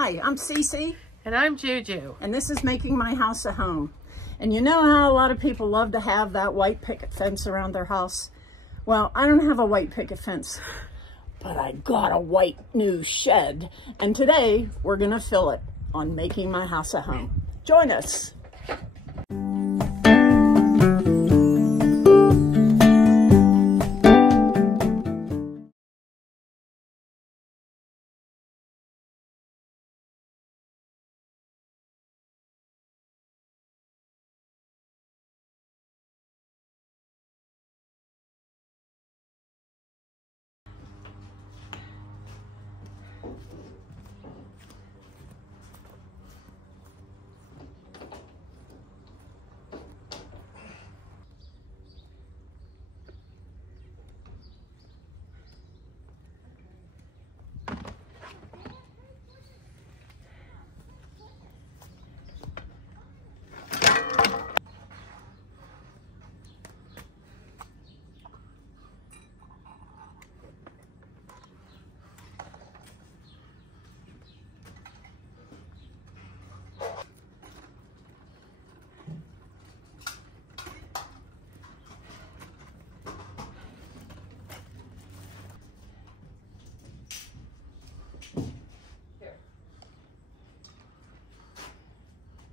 Hi, I'm Cece. And I'm Juju. And this is Making My House a Home. And you know how a lot of people love to have that white picket fence around their house? Well, I don't have a white picket fence, but I got a white new shed. And today we're gonna fill it on Making My House a Home. Join us.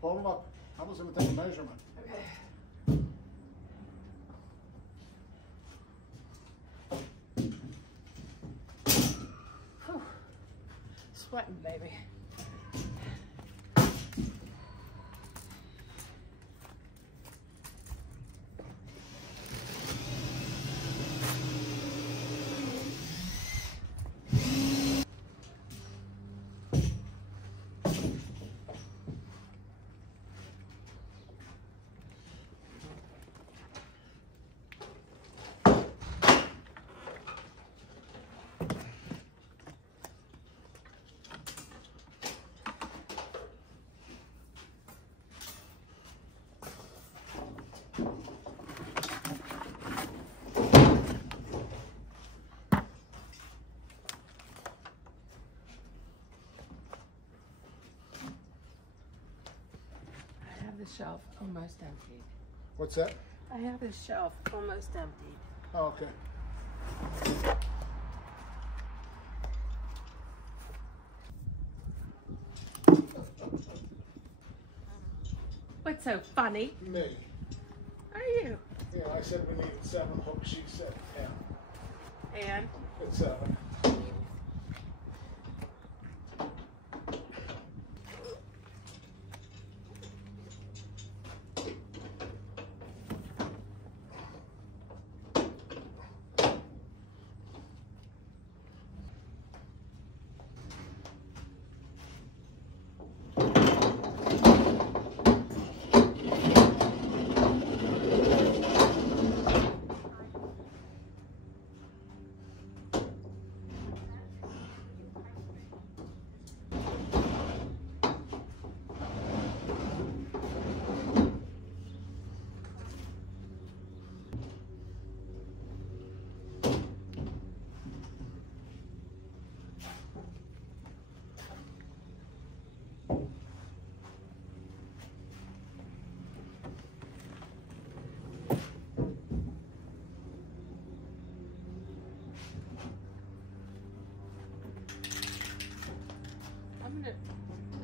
Hold them up. I was going to take a measurement. Okay. Whew. Sweating, baby. The shelf almost emptied. What's that? I have the shelf almost emptied. Oh, okay. What's so funny? Me. Are you? Yeah, I said we needed 7 hooks. She said 10. And? It's 7.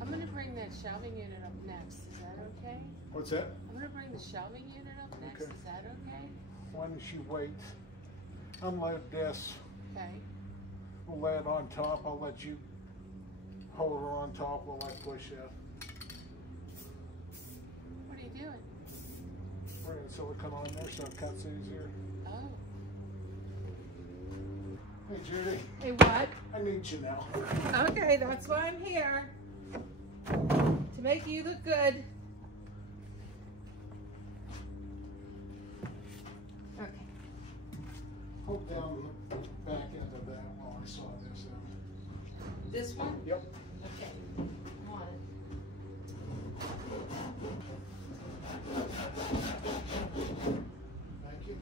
I'm gonna bring that shelving unit up next. Is that okay? What's that? I'm gonna bring the shelving unit up next. Okay. Is that okay? Why don't you wait? Unload this. Okay. We'll lay it on top. I'll let you hold her on top while I push it. What are you doing? Bringing silicone on there so it cuts easier. Oh. Hey, Judy. Hey, what? I need you now. Okay, that's why I'm here. To make you look good. Okay. Hold down the back end of that while I saw this out. This one? Yep. Okay. I'm on it. Thank you.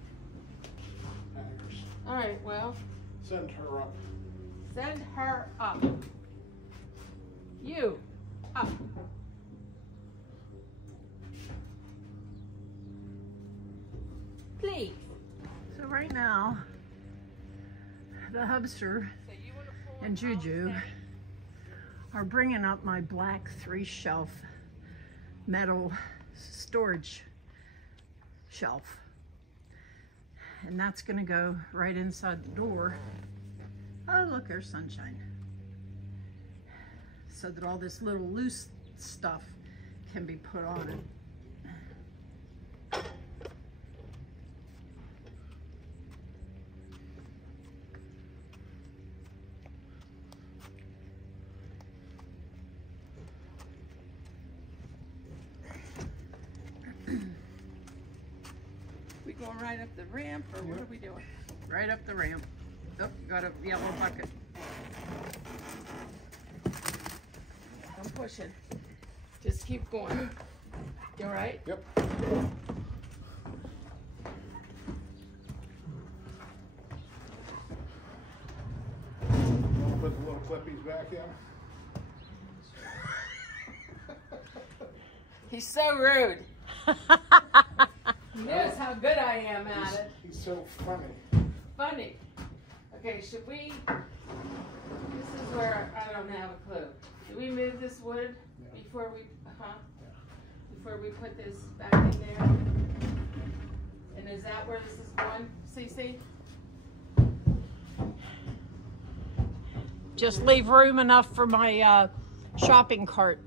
Hangers. All right, well. Send her up. Send her up. You. You. Up. Please. So right now, the Hubster and Juju are bringing up my black 3-shelf metal storage shelf. And that's gonna go right inside the door. Oh, look, there's sunshine. So that all this little loose stuff can be put on it. We going right up the ramp, or what are we doing? Right up the ramp. Oh, got a yellow bucket. I'm pushing. Just keep going. You all right? Yep. I'll put the little clippies back in. He's so rude. He knows how good I am at it. He's so funny. Funny. Okay, should we? This is where I don't have a clue. Should we move this wood before we? Before we put this back in there. And is that where this is going, Cece? Just leave room enough for my shopping cart.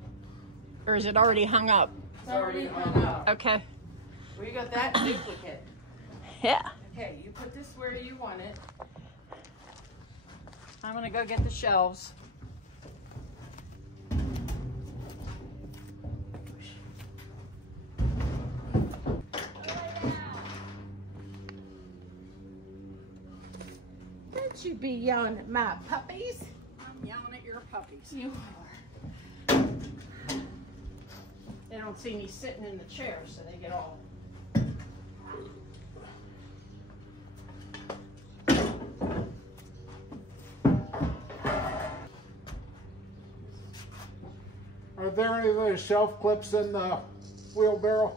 Or is it already hung up? It's already hung up. Okay. We got that duplicate. Yeah. Okay, you put this where you want it. I'm gonna go get the shelves. Don't you be yelling at my puppies. I'm yelling at your puppies. You are. They don't see me sitting in the chair, so they get all. Are there any of those shelf clips in the wheelbarrow?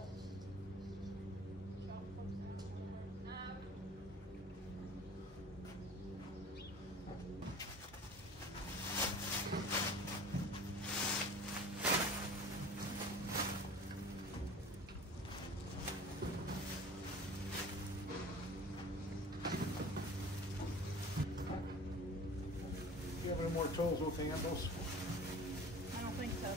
Do you have any more tools with handles? I don't think so.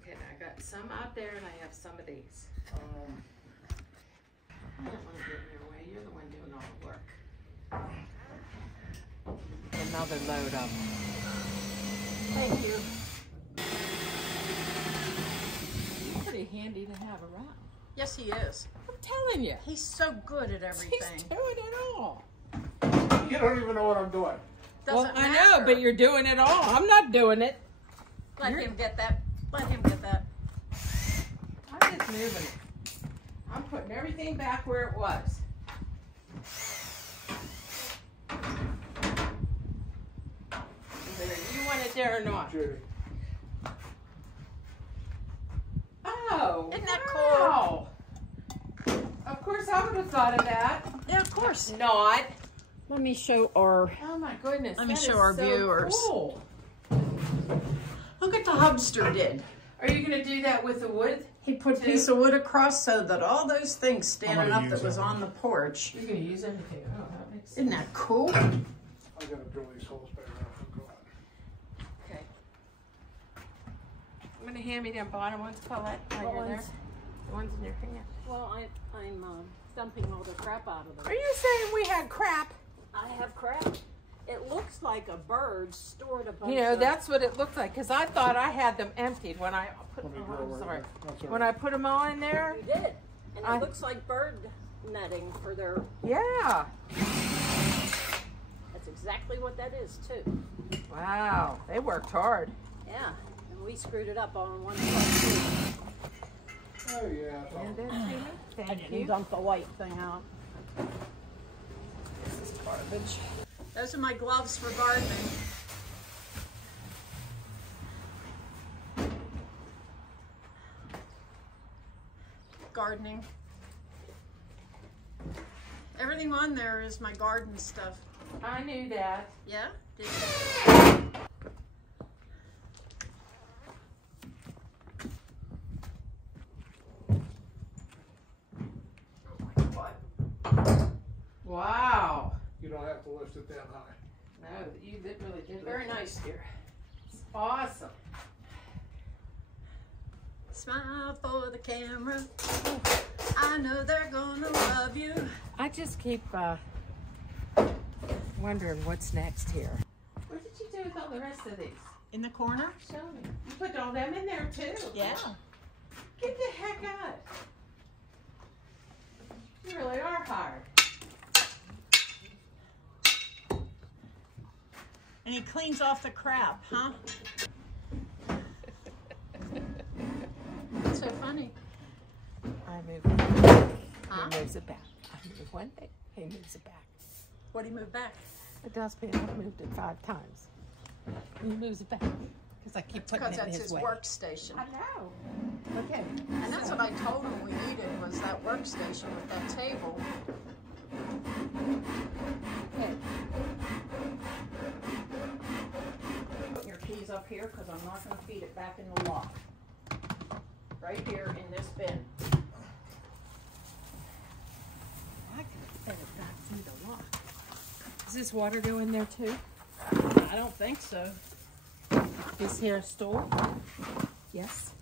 Okay, now I got some out there and I have some of these. I don't want to get in your way. You're the one doing all the work. Another load of them. Thank you. Pretty handy to have around. Yes, he is. I'm telling you. He's so good at everything. He's doing it all. You don't even know what I'm doing. Doesn't I matter. know, but you're doing it all. I'm not doing it. Let him get that. Let him get that. I'm just moving it. I'm putting everything back where it was. Whether you want it there or not. Judy. Oh, Isn't that wow. Of course I would have thought of that. Yeah, of course. Not. Let me show our. Oh my goodness. Let me that show is our so viewers. Cool. Look at the Hubster did. Are you going to do that with the wood? He put a too? piece of wood across so that all those things standing gonna up use that was them. on the porch. You're going to use everything. Oh, that makes sense. Isn't that cool? I gotta drill these holes back out. Go on. Okay. I'm going to hand me them bottom ones, Colette, while What you're there. ones? The ones in your hand. Well, I'm dumping all the crap out of them. Are you saying we had crap? I have crap. It looks like a bird stored a bunch You know, of... that's what it looked like, because I thought I had them emptied when I put Let me them drill on. right Sorry. there. That's all When right. I put them all in there. You did. And I- it looks like bird netting for their... Yeah. That's exactly what that is, too. Wow. They worked hard. Yeah. And we screwed it up on one side, too. Oh, yeah. Hand it to me. I Thank didn't you. dump the white thing out. This is garbage. Those are my gloves for gardening. Gardening. Everything on there is my garden stuff. I knew that. Yeah? Did you? Wow. You don't have to lift it that high. No, you really did. Very nice, dear. It's awesome. Smile for the camera. I know they're gonna love you. I just keep wondering what's next here. What did you do with all the rest of these? In the corner? Show me. You put all them in there too. Yeah. Get the heck out. You really are hard. And he cleans off the crap, huh? That's so funny. I move it. Huh? He moves it back. I move one thing. He moves it back. What do you move back? The dustbin, I've moved it 5 times. He moves it back. Because I keep putting Because it in that's his his way. workstation. I know. Okay. And that's what I told him we needed, was that workstation with that table. Okay. Put your keys up here because I'm not going to feed it back in the lock. Right here in this bin. I can fit it back through the lock. Does this water go in there too? I don't think so. Is here a stool? Yes.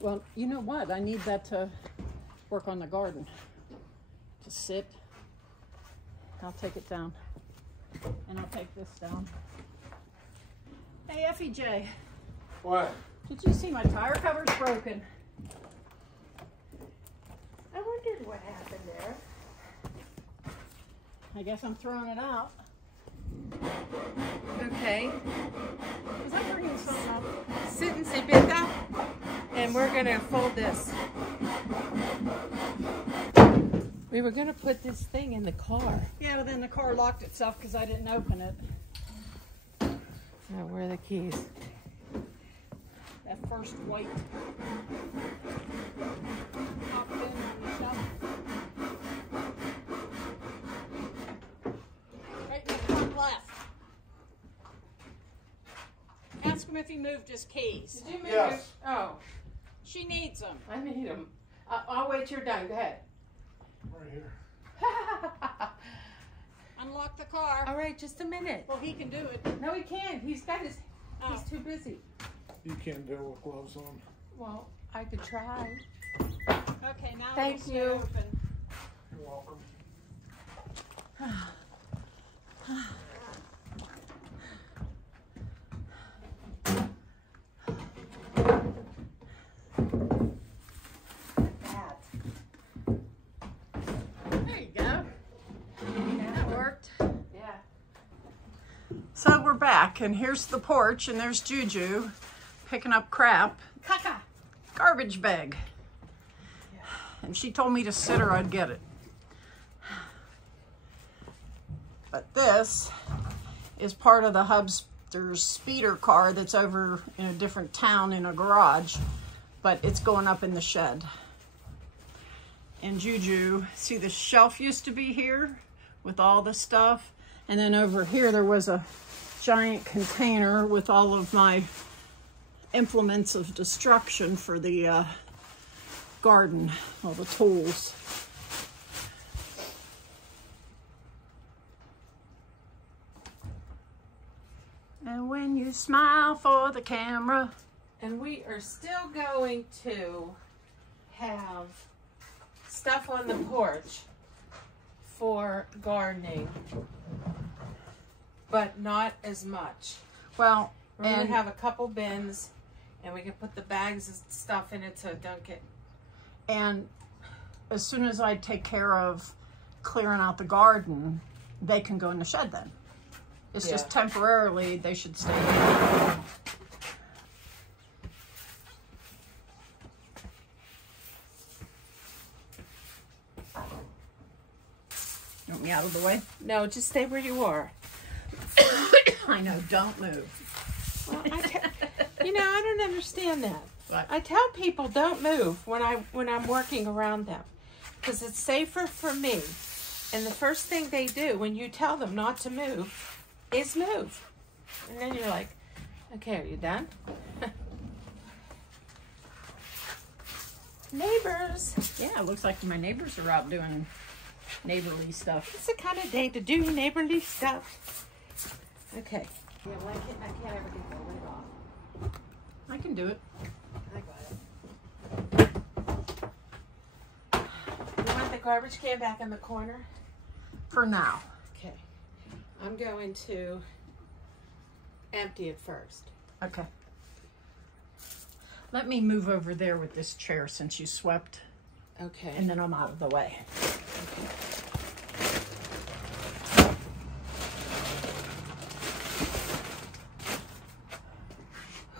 Well, you know what? I need that to work on the garden. To sit. I'll take it down. And I'll take this down. Hey, Effie J. What? Did you see my tire cover's broken? I wondered what happened there. I guess I'm throwing it out. Okay. Is that bringing something up? Sit and see Becca. And we're going to fold this. We were going to put this thing in the car. Yeah, but then the car locked itself because I didn't open it. Now, where are the keys? That first white top bin on the shelf. Right in the front left. Ask him if he moved his keys. Did you move Yes. your... Oh, She needs them. I need them. I'll wait till you're done. Go ahead. Right here. Unlock the car. All right, just a minute. Well, he can do it. No, he can't. He's got his... Oh. He's too busy. You can't do it with gloves on. Well, I could try. Okay, now Thank it'll stay you. open. You're welcome. There you go. That worked. Yeah. So we're back, and here's the porch, and there's Juju picking up crap. Caca. Garbage bag. And she told me to sit or I'd get it. But this is part of the Hubster's speeder car that's over in a different town in a garage, but it's going up in the shed. And Juju, see the shelf used to be here with all the stuff, and then over here there was a giant container with all of my implements of destruction for the garden, all the tools. And when you smile for the camera. And we are still going to have stuff on the porch for gardening, but not as much. Well, We're going and to have a couple bins, and we can put the bags and stuff in it to dunk it. and as soon as I take care of clearing out the garden, they can go in the shed then. It's just temporarily, they should stay there. me out of the way? No, just stay where you are. I know, don't move. Well, you know, I don't understand that. What? I tell people don't move when I'm working around them, because it's safer for me. And the first thing they do when you tell them not to move is move. And then you're like, okay, are you done? Neighbors. Yeah, it looks like my neighbors are out doing neighborly stuff. It's the kind of day to do neighborly stuff. Okay. Yeah, well, I can't ever get the lid off. I can do it. I got it. You want the garbage can back in the corner? For now. Okay. I'm going to empty it first. Okay. Let me move over there with this chair since you swept, Okay. and then I'm out of the way.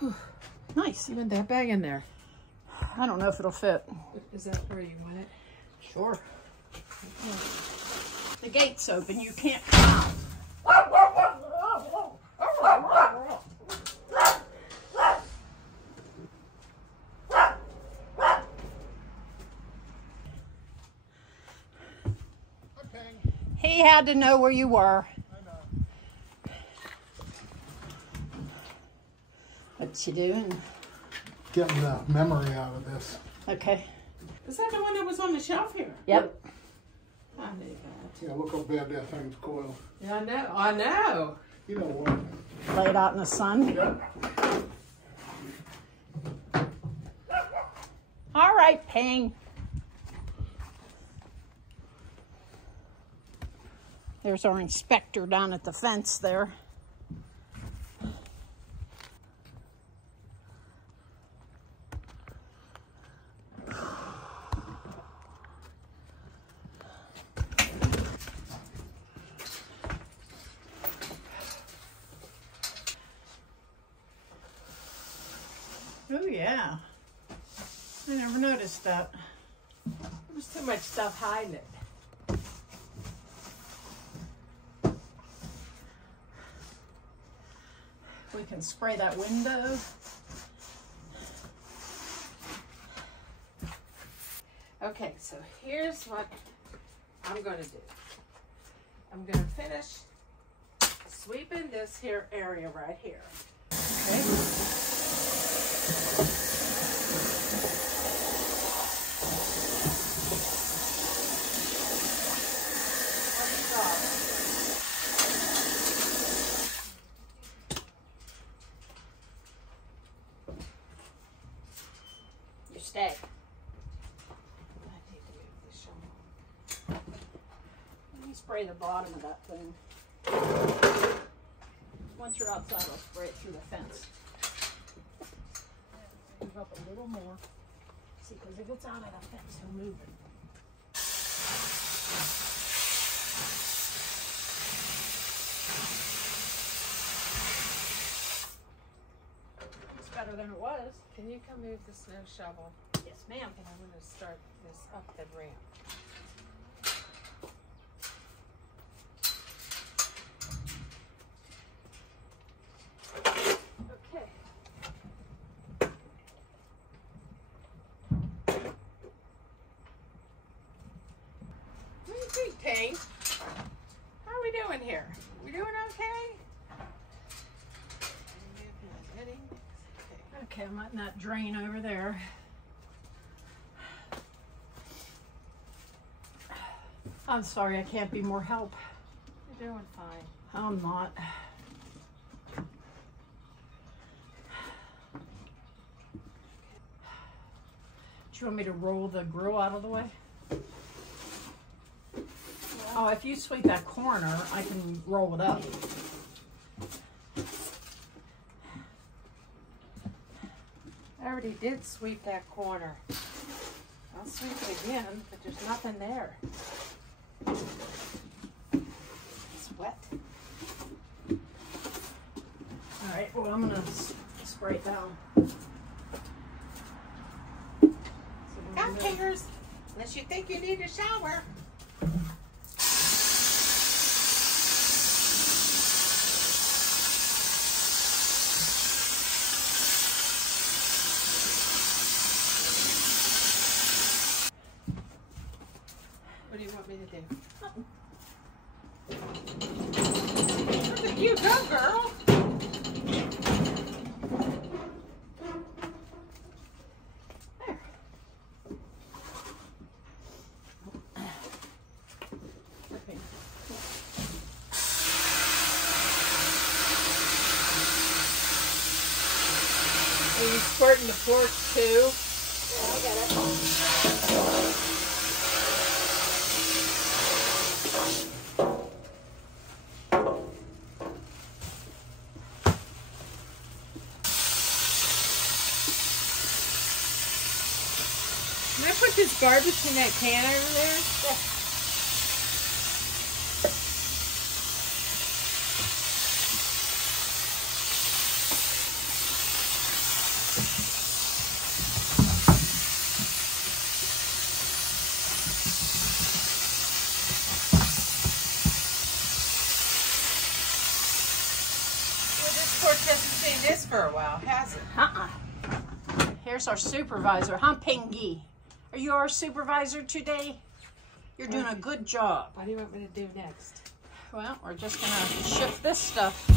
Whew. Nice. You want that bag in there? I don't know if it'll fit. Is that where you want it? Sure. The gate's open. You can't come out. He had to know where you were. I know. What you doing? Getting the memory out of this. Okay. Is that the one that was on the shelf here? Yep. I knew that. Yeah, look how bad that thing's coiled. Yeah, I know. I know. You know what? Lay it out in the sun. Yep. All right, Ping. There's our inspector down at the fence there. Oh yeah, I never noticed that. There's too much stuff hiding it. We can spray that window. Okay, so here's what I'm going to do. I'm going to finish sweeping this here area right here. Okay. You stay. Let me spray the bottom of that thing. Once you're outside, I'll spray it through the fence. Move up a little more. See, because if it's out of the fence, he'll move it. It's better than it was. Can you come move the snow shovel? Yes, ma'am. And I'm going to start this up the ramp. Okay. What do you think, Ping? How are we doing here? We doing okay? Okay, I'm letting that drain over there. I'm sorry, I can't be more help. You're doing fine. I'm not. Do you want me to roll the grill out of the way? Oh, if you sweep that corner, I can roll it up. I already did sweep that corner. I'll sweep it again, but there's nothing there. It's wet. All right, well, I'm gonna spray it down. Out, Pingers, unless you think you need a shower. Look at you go, girl. Are you squirting the porch too? Yeah, I get it. Can I put this garbage in that can over there? Yeah. Hasn't seen this for a while, has it? Here's our supervisor, huh, Pingy? Are you our supervisor today? You're doing a good job. What do you want me to do next? Well, we're just gonna shift this stuff.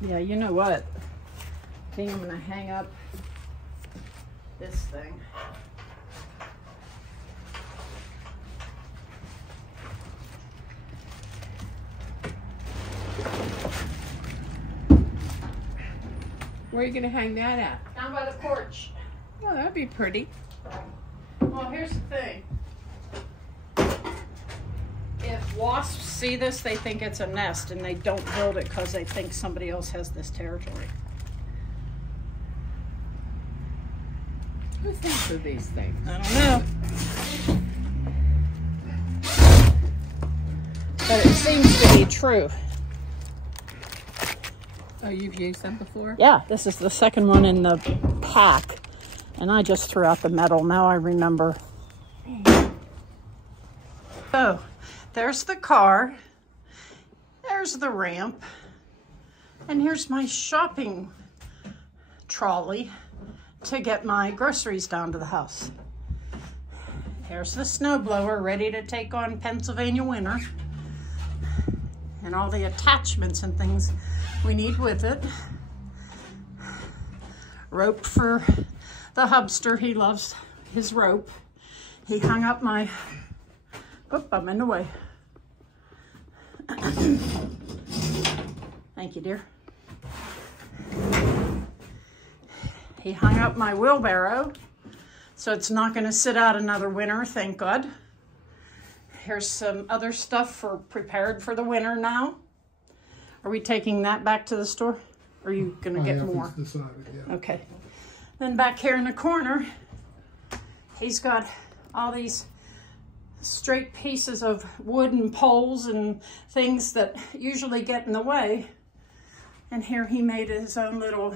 Yeah, you know what? I think I'm gonna hang up this thing. Where are you going to hang that at? Down by the porch. Oh, that'd be pretty. Well, here's the thing. If wasps see this, they think it's a nest, and they don't build it because they think somebody else has this territory. Who thinks of these things? I don't know. But it seems to be true. Oh, you've used them before? Yeah, this is the second one in the pack. And I just threw out the metal. Now I remember. So, there's the car. There's the ramp. And here's my shopping trolley to get my groceries down to the house. Here's the snowblower ready to take on Pennsylvania winter. And all the attachments and things we need with it. Rope for the Hubster. He loves his rope. He hung up my, oop, I'm in the way. Thank you, dear. He hung up my wheelbarrow, so it's not gonna sit out another winter, thank God. Here's some other stuff prepared for the winter now. Are we taking that back to the store? Or are you gonna get more? Decided, yeah. Okay. Then back here in the corner, he's got all these straight pieces of wood and poles and things that usually get in the way. And here he made his own little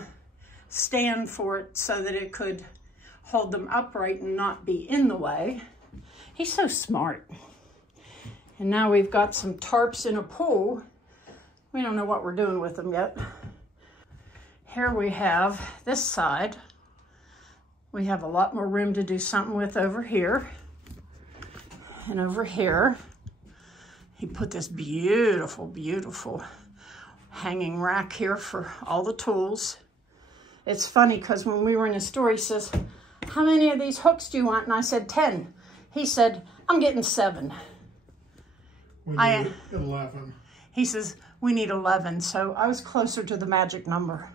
stand for it so that it could hold them upright and not be in the way. He's so smart. And now we've got some tarps in a pool. We don't know what we're doing with them yet. Here we have this side. We have a lot more room to do something with over here. And over here, he put this beautiful, beautiful hanging rack here for all the tools. It's funny because when we were in the store, he says, how many of these hooks do you want? And I said 10. He said, I'm getting 7. We need 11. He says, we need 11. So I was closer to the magic number.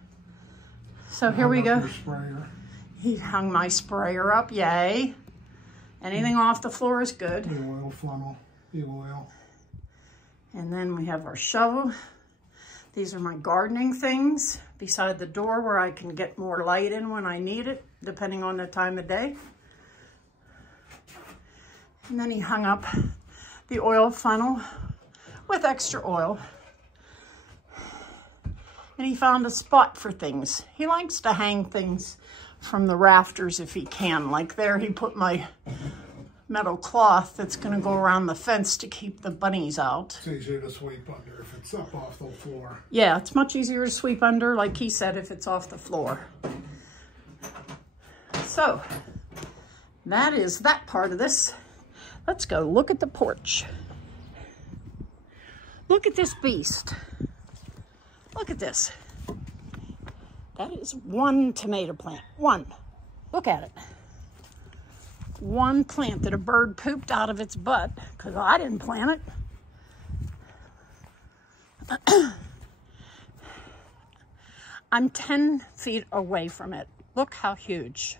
So here we go. Sprayer. He hung my sprayer up, yay. Anything off the floor is good. The oil funnel, the oil. And then we have our shovel. These are my gardening things beside the door where I can get more light in when I need it, depending on the time of day. And then he hung up the oil funnel with extra oil. And he found a spot for things. He likes to hang things from the rafters if he can. Like there, he put my metal cloth that's going to go around the fence to keep the bunnies out. It's easier to sweep under if it's up off the floor. Yeah, it's much easier to sweep under, like he said, if it's off the floor. So, that is that part of this. Let's go look at the porch. Look at this beast. Look at this. That is one tomato plant. One. Look at it. One plant that a bird pooped out of its butt, because I didn't plant it. I'm 10 feet away from it. Look how huge.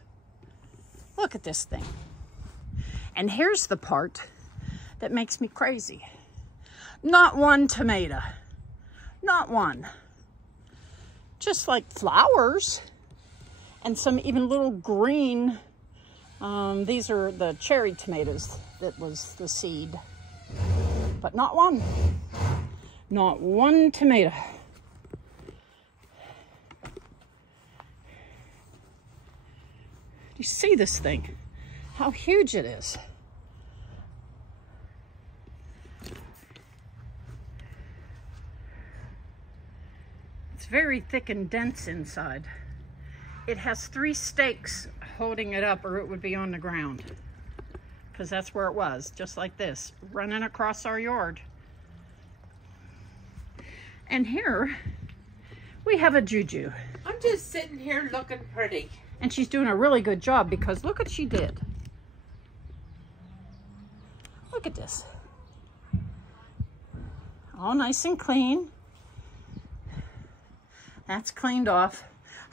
Look at this thing. And here's the part that makes me crazy. Not one tomato. Not one. Just like flowers and some even little green. These are the cherry tomatoes that was the seed. But not one. Not one tomato. Do you see this thing? How huge it is. It's very thick and dense inside. It has 3 stakes holding it up, or it would be on the ground. Because that's where it was, just like this, running across our yard. And here, we have a Juju. I'm just sitting here looking pretty. And she's doing a really good job because look what she did. Look at this. All nice and clean. That's cleaned off.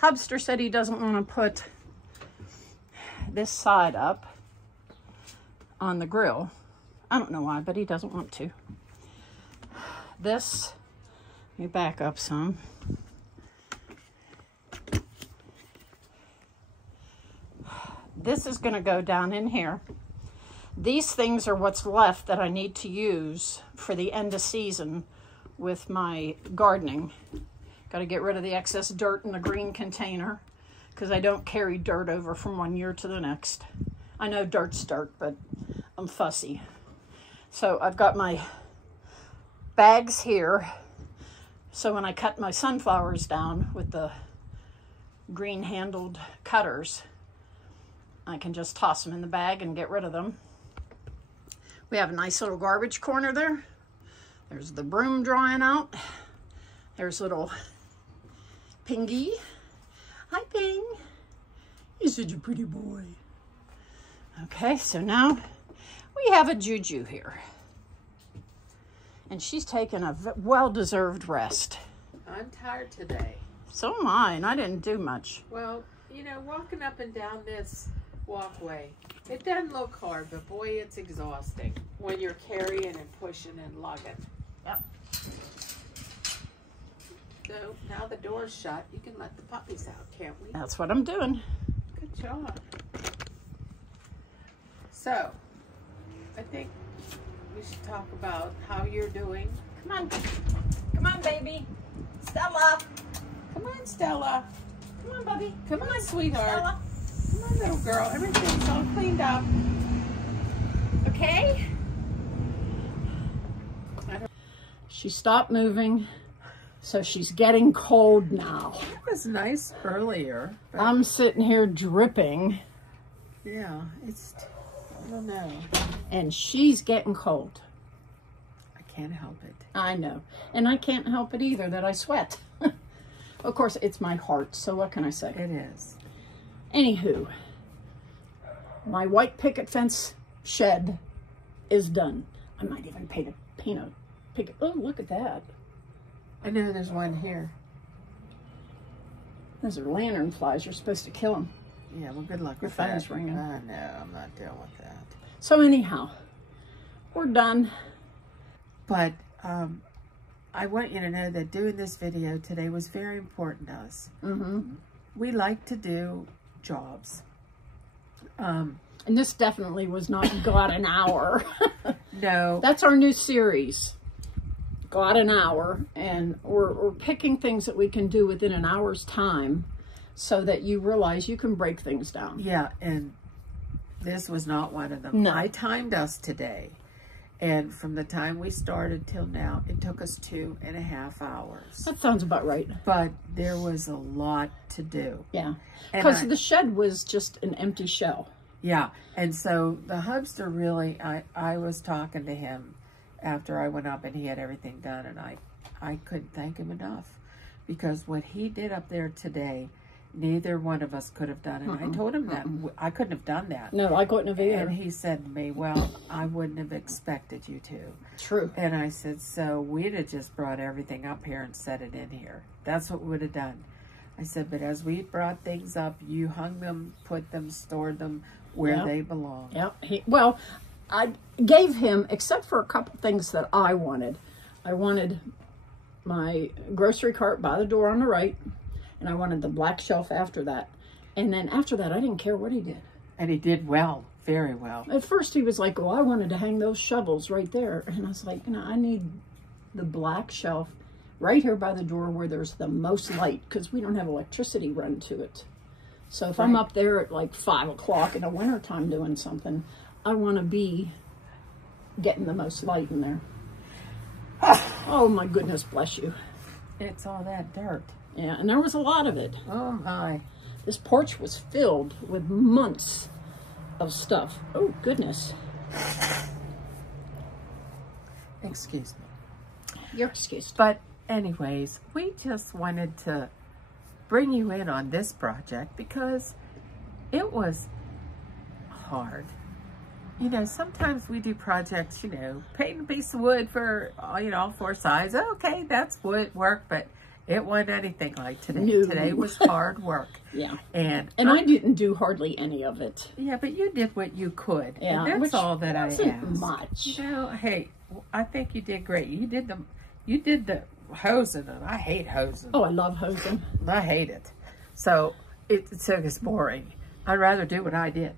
Hubster said he doesn't want to put this side up on the grill. I don't know why, but he doesn't want to. This, let me back up some. This is going to go down in here. These things are what's left that I need to use for the end of season with my gardening. Got to get rid of the excess dirt in the green container because I don't carry dirt over from one year to the next. I know dirt's dirt, but I'm fussy. So I've got my bags here. So when I cut my sunflowers down with the green handled cutters, I can just toss them in the bag and get rid of them. We have a nice little garbage corner there. There's the broom drying out. There's little Pingy. Hi, Ping. He's such a pretty boy. Okay, so now we have a Juju here. And she's taking a well-deserved rest. I'm tired today. So am I, and I didn't do much. Well, you know, walking up and down this walkway, it doesn't look hard, but boy, it's exhausting when you're carrying and pushing and lugging. Yep. So now the door's shut, you can let the puppies out, can't we? That's what I'm doing. Good job. So, I think we should talk about how you're doing. Come on. Come on, baby. Stella. Come on, Stella. Come on, Bubby. Come on, sweetheart. Stella. Come on, little girl. Everything's all cleaned up. Okay? She stopped moving, so she's getting cold now. It was nice earlier. I'm sitting here dripping. Yeah, I don't know. And she's getting cold. I can't help it. I know. And I can't help it either that I sweat. Of course, it's my heart, so what can I say? It is. Anywho, my white picket fence shed is done. I might even paint a picket. Oh, look at that. I know there's one here. Those are lantern flies. You're supposed to kill them. Yeah, well, good luck Your with that. phone's ringing. No, I'm not dealing with that. So anyhow, we're done. But I want you to know that doing this video today was very important to us. Mm-hmm. We like to do jobs. And this definitely was not got an hour. No. That's our new series. Got an hour. And we're picking things that we can do within an hour's time so that you realize you can break things down. Yeah, and this was not one of them. No. I timed us today. And from the time we started till now, it took us 2.5 hours. That sounds about right. But there was a lot to do. Yeah. And Because the shed was just an empty shell. Yeah. And so the Hubster really, I was talking to him after I went up and he had everything done. And I couldn't thank him enough. Because what he did up there today, neither one of us could have done it. I told him that I couldn't have done that. No, I couldn't have either. And he said to me, well, I wouldn't have expected you to. True. And I said, so we'd have just brought everything up here and set it in here. That's what we would have done. I said, but as we brought things up, you hung them, put them, stored them where they belong. Yeah. Well, I gave him, except for a couple things that I wanted my grocery cart by the door on the right, and I wanted the black shelf after that. And then after that, I didn't care what he did. And he did well, very well. At first, he was like, well, I wanted to hang those shovels right there. And I was like, no, I need the black shelf right here by the door where there's the most light, because we don't have electricity run to it. So if I'm up there at like 5 o'clock in the wintertime doing something, I want to be getting the most light in there. Oh, my goodness, bless you. It's all that dirt. Yeah, and there was a lot of it. Oh, my. This porch was filled with months of stuff. Oh, goodness. Excuse me. You're excused. But anyways, we just wanted to bring you in on this project because it was hard. You know, sometimes we do projects, you know, paint a piece of wood for, you know, all 4 sides. Okay, that's wood work, but it wasn't anything like today. No. Today was hard work. Yeah. And I didn't do hardly any of it. Yeah, but you did what you could. Yeah. And that's all that I asked. Much. You know, hey, I think you did great. You did the hosing, and I hate hosing. Oh, I love hosing. I hate it. So it's boring. I'd rather do what I did.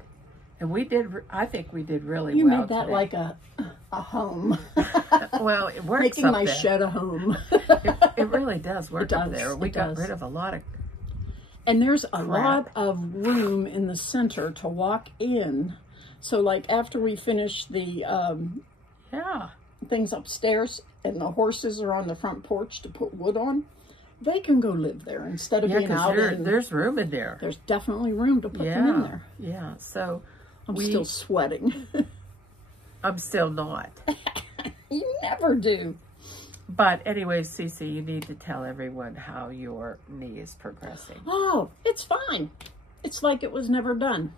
And we did, I think we did really well. You made that today. like a home. Well, it works Making up my there. shed a home. It really does work up there. We got rid of a lot of And there's a lot of room in the center to walk in. So like after we finish the things upstairs and the horses are on the front porch to put wood on, they can go live there instead of being out in. There's room in there. There's definitely room to put them in there. Yeah, so I'm still sweating. I'm still not. You never do. But anyway, Cece, you need to tell everyone how your knee is progressing. Oh, it's fine. It's like it was never done.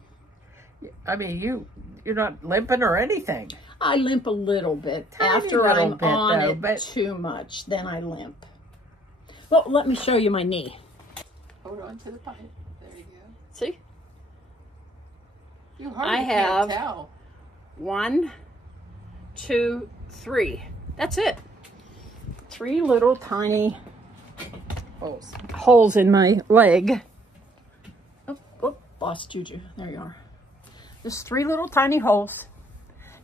I mean, you're not limping or anything. I limp a little bit. After I'm on it too much, then I limp. Well, let me show you my knee. Hold on to the pipe. There you go. See? You hardly can't tell. 1, 2, 3. That's it. 3 little tiny holes in my leg. Oh, lost Juju. There you are. Just 3 little tiny holes.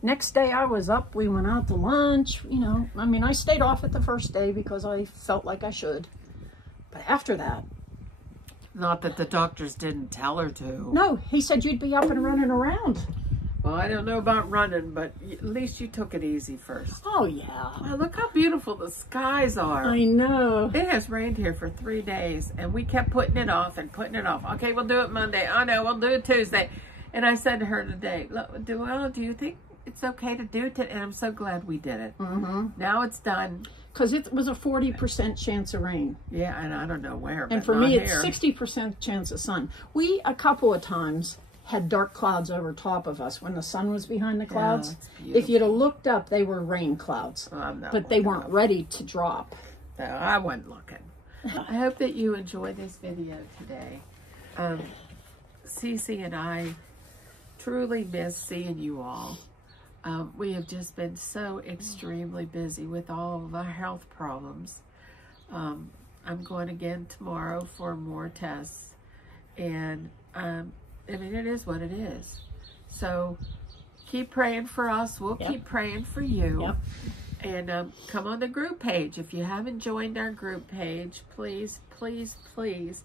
Next day I was up, we went out to lunch, you know. I mean, I stayed off it the first day because I felt like I should. But after that. Not that the doctors didn't tell her to. No, he said you'd be up and running around. Well, I don't know about running, but at least you took it easy first. Oh, yeah. Well, look how beautiful the skies are. I know. It has rained here for 3 days, and we kept putting it off and putting it off. Okay, we'll do it Monday. Oh, no, we'll do it Tuesday. And I said to her today, "Look, do you think it's okay to do it?" And I'm so glad we did it. Now it's done. Because it was a 40% chance of rain. Yeah, and I don't know where. And for me, it's 60% chance of sun. We, a couple of times, had dark clouds over top of us when the sun was behind the clouds. If you'd have looked up, they were rain clouds. But they weren't ready to drop. No, I wasn't looking. I hope that you enjoyed this video today. Cece and I truly miss seeing you all. We have just been so extremely busy with all of our health problems. I'm going again tomorrow for more tests. And, I mean, it is what it is. So keep praying for us. We'll keep praying for you. And come on the group page. If you haven't joined our group page, please, please, please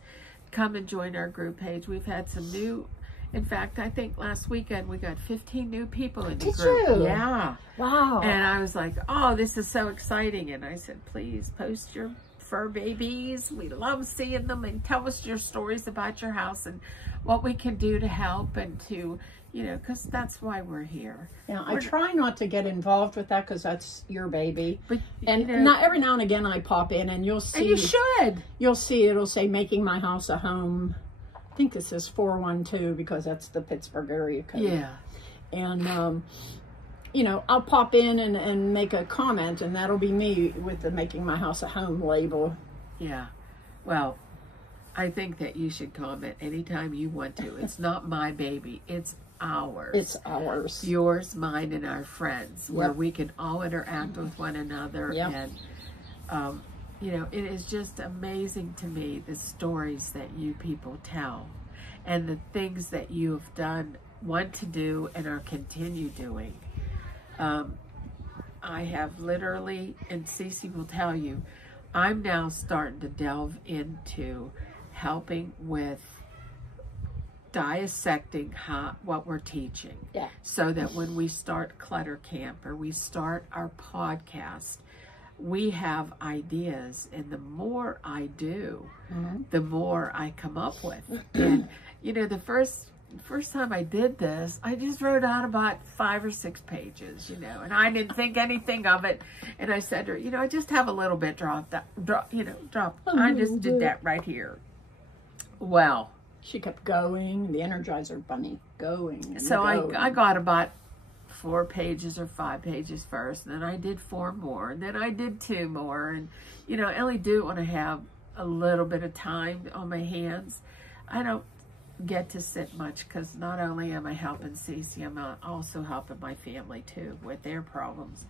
come and join our group page. We've had some new, in fact, I think last weekend we got 15 new people in the group. Did you? Yeah. Wow. And I was like, oh, this is so exciting. And I said, please post your fur babies. We love seeing them, and tell us your stories about your house and what we can do to help and to, you know, because that's why we're here. Yeah, I try not to get involved with that because that's your baby. But, and you know, every now and again I pop in and you'll see. And you should. You'll see it'll say making my house a home. I think this is 412 because that's the Pittsburgh area code. Yeah. And, you know, I'll pop in and make a comment, and that'll be me with the making my house a home label. Yeah. Well, I think that you should comment anytime you want to. It's not my baby. It's ours. It's ours. Yours, mine, and our friends, where we can all interact with one another. And, you know, it is just amazing to me, the stories that you people tell and the things that you have done, want to do, and are continue doing. I have literally, and Cece will tell you, I'm now starting to delve into helping with dissecting what we're teaching. So that when we start Clutter Camp or we start our podcast, we have ideas, and the more I do, the more I come up with. And, you know, the first time I did this, I just wrote out about 5 or 6 pages, you know, and I didn't think anything of it. And I said to her, you know, I just have a little bit drop. I just did that right here. Well, she kept going, the Energizer Bunny going. And so going. I got about 4 pages or 5 pages first, and then I did 4 more, and then I did 2 more. And, you know, I only do want to have a little bit of time on my hands. I don't get to sit much because not only am I helping Cece, I'm also helping my family too with their problems.